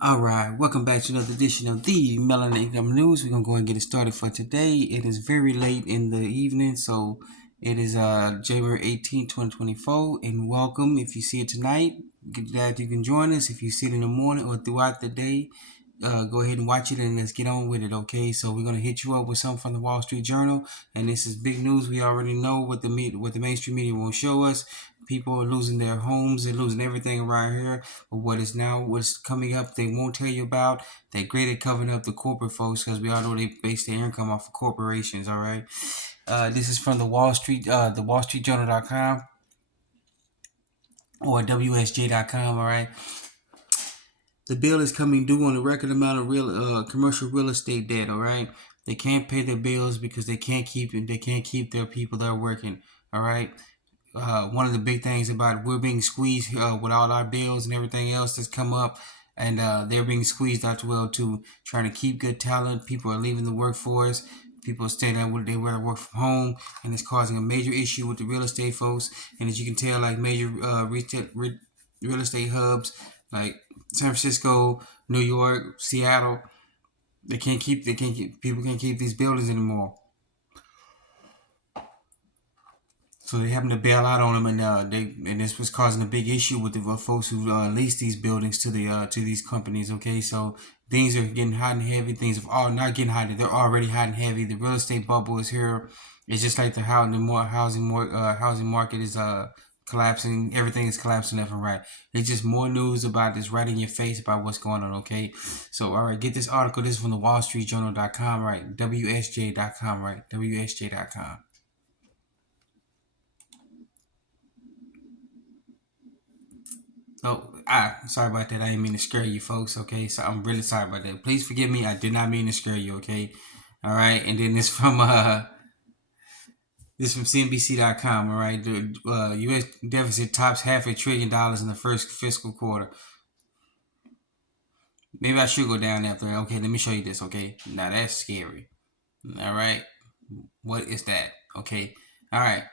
All right, welcome back to another edition of the Melanin Income News. We're gonna go and get it started for today. It is very late in the evening, so it is January 18th, 2024. And welcome if you see it tonight. Glad you can join us. If you see it in the morning or throughout the day, go ahead and watch it and let's get on with it. Okay, so we're gonna hit you up with something from the Wall Street Journal, and this is big news. We already know what the mainstream media won't show us. People are losing their homes, they're losing everything around here. But what's coming up, they won't tell you about. They're great at covering up the corporate folks because we all know they base their income off of corporations. All right, this is from the WallStreetJournal.com or WSJ.com. All right. The bill is coming due on a record amount of commercial real estate debt. All right, they can't pay their bills because they can't keep it. They can't keep their people that are working. All right. One of the big things about we're being squeezed with all our bills and everything else that's come up, and they're being squeezed out as well too. Trying to keep good talent. People are leaving the workforce. People are staying at what they rather work from home, and it's causing a major issue with the real estate folks. And as you can tell, like major real estate hubs like San Francisco, New York, Seattle, people can't keep these buildings anymore. So they're having to bail out on them, and this was causing a big issue with the folks who lease these buildings to these companies. Okay, so things are getting hot and heavy. Things are all not getting hot; they're already hot and heavy. The real estate bubble is here. It's just like housing market is collapsing. Everything is collapsing left and right. It's just more news about this right in your face about what's going on. Okay, so all right, get this article. This is from the WallStreetJournal.com, right? WSJ.com, right? WSJ.com. Oh, sorry about that. I didn't mean to scare you folks, okay? So I'm really sorry about that. Please forgive me. I did not mean to scare you, okay? All right. And then this from CNBC.com, all right? The US deficit tops $500 billion in the first fiscal quarter. Maybe I should go down after. Okay, let me show you this, okay? Now that's scary. All right. What is that? Okay. All right.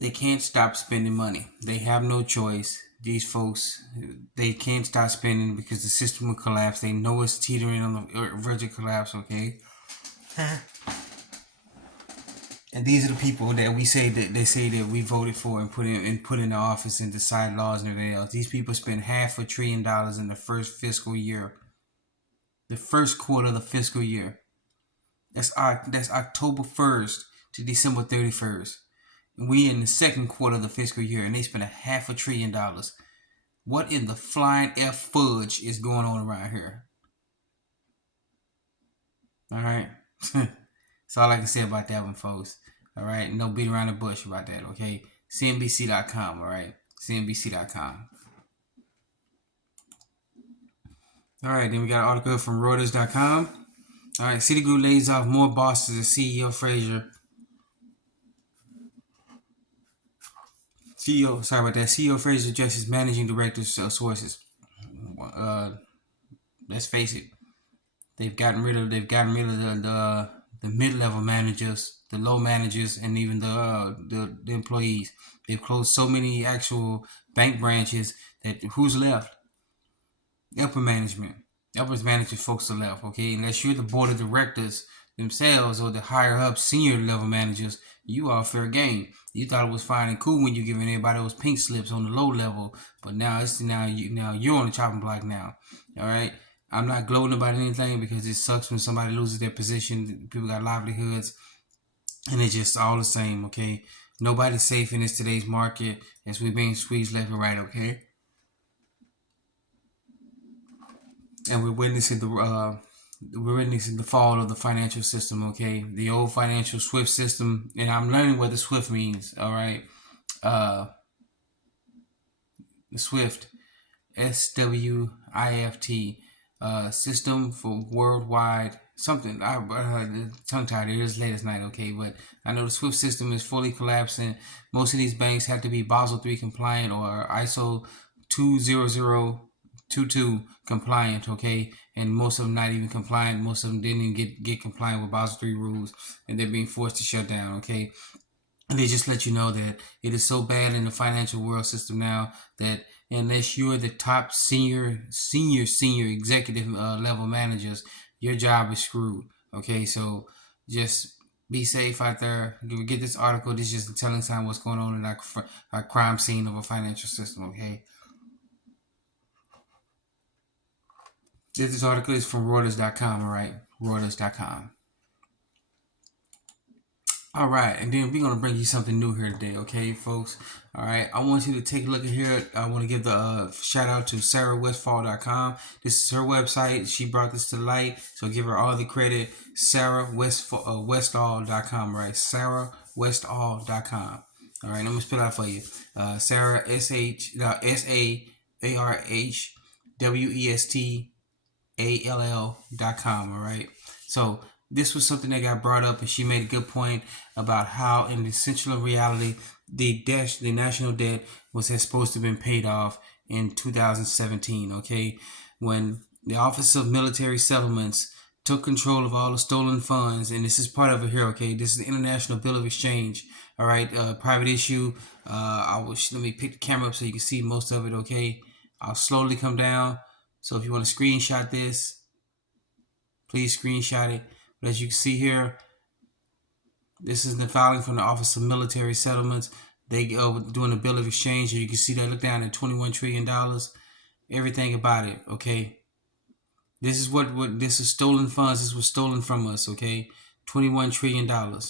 They can't stop spending money. They have no choice. These folks, they can't stop spending because the system will collapse. They know it's teetering on the verge of collapse. Okay, and these are the people that we say that they say that we voted for and put in the office and decide laws and everything else. These people spent $500 billion in the first fiscal year, the first quarter of the fiscal year. That's October 1st to December 31st. We in the second quarter of the fiscal year, and they spent $500 billion. What in the flying F fudge is going on around here? All right. That's all I can say about that one, folks. All right. No beat around the bush about that, okay? CNBC.com, all right? CNBC.com. All right. Then we got an article from Reuters.com. All right. Citigroup lays off more bosses as CEO Fraser. Sorry about that. CEO Fraser addresses managing director's sources. Uh, let's face it. They've gotten rid of the mid-level managers, the low managers, and even the employees. They've closed so many actual bank branches that who's left? Upper management. Upper management folks are left. Okay, unless you're the board of directors themselves or the higher up senior level managers, you are fair game. You thought it was fine and cool when you giving everybody those pink slips on the low level, but now you're on the chopping block now. All right. I'm not gloating about anything because it sucks when somebody loses their position. People got livelihoods, and it's just all the same. Okay, nobody's safe in this today's market as we're being squeezed left and right. Okay, and we're witnessing the fall of the financial system. Okay, the old financial SWIFT system, and I'm learning what the SWIFT means. All right, the SWIFT, SWIFT, system for worldwide something. I tongue tied. It is late at night, okay, but I know the SWIFT system is fully collapsing. Most of these banks have to be Basel III compliant or ISO 20022 compliant, okay, and most of them not even compliant. Most of them didn't even get compliant with Basel III rules, and they're being forced to shut down, okay. And they just let you know that it is so bad in the financial world system now that unless you're the top senior executive level managers, your job is screwed. Okay, so just be safe out there. Get this article. This is just a telling sign what's going on in our crime scene of a financial system. Okay, this article is from Reuters.com. All right, Reuters.com. All right, and then we're gonna bring you something new here today, okay, folks? All right, I want you to take a look at here. I want to give the shout out to SarahWestfall.com. This is her website. She brought this to light, so give her all the credit. SarahWestfall.com, right? SarahWestfall.com. All right, let me spell out for you. Sarah SarahWestall.com. All right. So this was something that got brought up, and she made a good point about how, in the essential reality, the national debt was supposed to have been paid off in 2017. Okay, when the Office of Military Settlements took control of all the stolen funds, and this is part of it here. Okay, this is the International Bill of Exchange. All right, private issue. Let me pick the camera up so you can see most of it. Okay, I'll slowly come down. So if you want to screenshot this, please screenshot it. But as you can see here, this is the filing from the Office of Military Settlements. They doing a bill of exchange, and you can see that. Look down at $21 trillion. Everything about it. Okay, this is what this is stolen funds. This was stolen from us. Okay, $21 trillion. All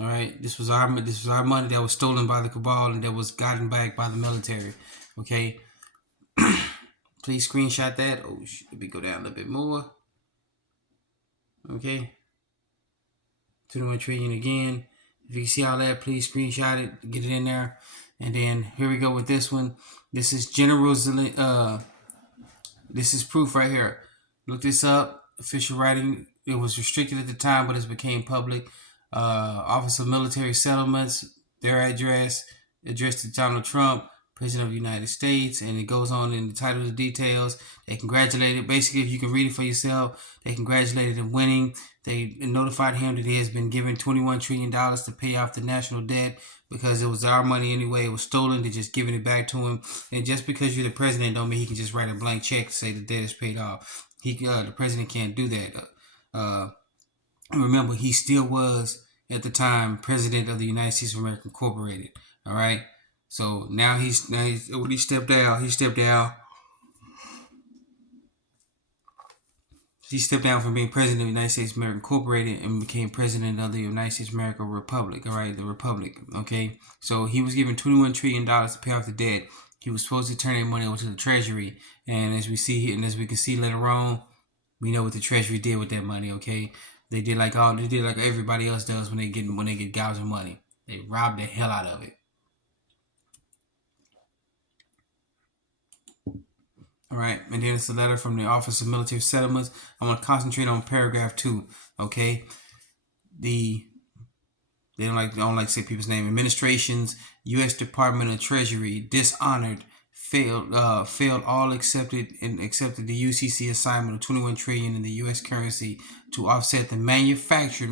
right, this was our money that was stolen by the cabal and that was gotten back by the military. Okay, please screenshot that. Oh, let me go down a little bit more. Okay, 21 trillion again. If you see all that, please screenshot it, get it in there. And then here we go with this one. This is this is proof right here. Look this up. Official writing. It was restricted at the time, but it became public. Office of Military Settlements, their address, addressed to Donald Trump, President of the United States, and it goes on in the title, the details. They congratulated. Basically, if you can read it for yourself, they congratulated him winning. They notified him that he has been given $21 trillion to pay off the national debt because it was our money anyway. It was stolen. They're just giving it back to him. And just because you're the president don't mean he can just write a blank check to say the debt is paid off. The president can't do that. Remember, he still was at the time president of the United States of America Incorporated. All right. So now when he stepped down, he stepped down from being president of the United States of America Incorporated and became president of the United States of America Republic. All right, the Republic. Okay, so he was given $21 trillion to pay off the debt. He was supposed to turn that money over to the Treasury, and as we see here, and as we can see later on, we know what the Treasury did with that money. Okay, they did like everybody else does when they get gouging money. They robbed the hell out of it. All right, and then it's a letter from the Office of Military Settlements. I'm going to concentrate on paragraph 2. Okay, they don't like to say people's name. Administrations, U.S. Department of Treasury dishonored, failed all accepted the UCC assignment of 21 trillion in the U.S. currency to offset the manufactured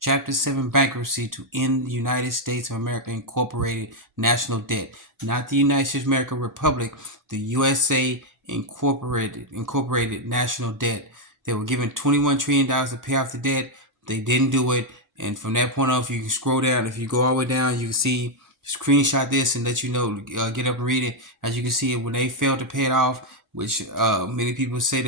Chapter 7 bankruptcy to end the United States of America Incorporated national debt, not the United States of America Republic, the USA Incorporated national debt. They were given $21 trillion to pay off the debt. They didn't do it. And from that point on, if you can scroll down, if you go all the way down, you can see, screenshot this and let you know, get up and read it. As you can see, when they failed to pay it off, which many people say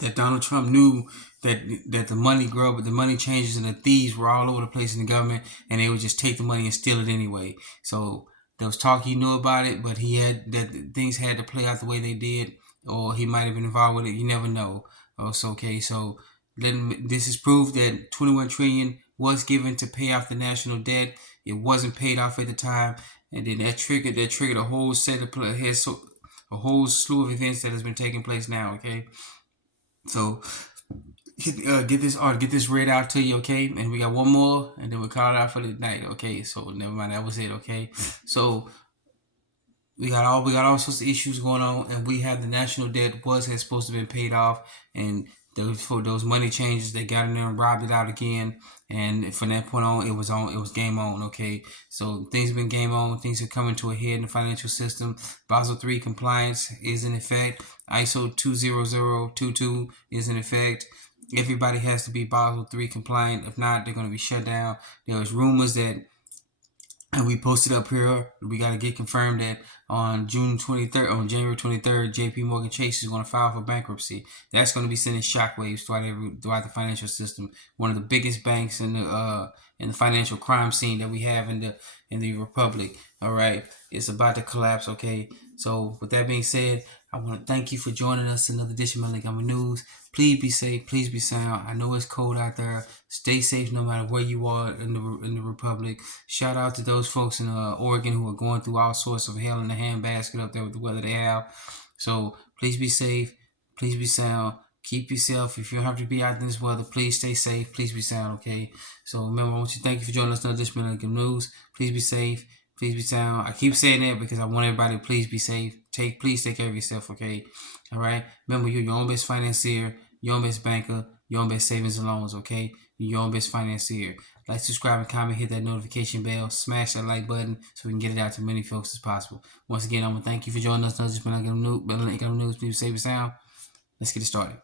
that Donald Trump knew that the money grew, but the money changers and the thieves were all over the place in the government, and they would just take the money and steal it anyway. So there was talk he knew about it, but things had to play out the way they did, or he might have been involved with it. You never know. So okay, so this is proof that 21 trillion was given to pay off the national debt. It wasn't paid off at the time, and then that triggered a whole a whole slew of events that has been taking place now. Okay, so get this read out to you, okay? And we got one more, and then we call it out for the night, okay? So never mind, that was it, okay? So we got all sorts of issues going on, and we have the national debt was supposed to be paid off, and those money changes, they got in there and robbed it out again. And from that point on, it was game on. Okay, so things have been game on. Things are coming to a head in the financial system. Basel III compliance is in effect. ISO 20022 is in effect. Everybody has to be Basel III compliant. If not, they're going to be shut down. There's rumors that, and we posted up here, we got to get confirmed that on January 23rd, JP Morgan Chase is going to file for bankruptcy. That's going to be sending shockwaves throughout the financial system. One of the biggest banks in the financial crime scene that we have in the republic. All right, it's about to collapse. Okay, so with that being said, I want to thank you for joining us in another edition of Montgomery News. Please be safe. Please be sound. I know it's cold out there. Stay safe no matter where you are in the republic. Shout out to those folks in Oregon who are going through all sorts of hell in the handbasket up there with the weather they have. So please be safe. Please be sound. Keep yourself. If you don't have to be out in this weather, please stay safe. Please be sound. Okay. So remember, I want to thank you for joining us in this Montgomery News. Please be safe. Please be sound. I keep saying that because I want everybody to please be safe. Please take care of yourself. Okay. All right. Remember, you're your own best financier, your own best banker, your own best savings and loans. Okay. You're your own best financier. Like, subscribe, and comment, hit that notification bell, smash that like button so we can get it out to as many folks as possible. Once again, I want to thank you for joining us on this Montgomery News. Please save and sound. Let's get it started.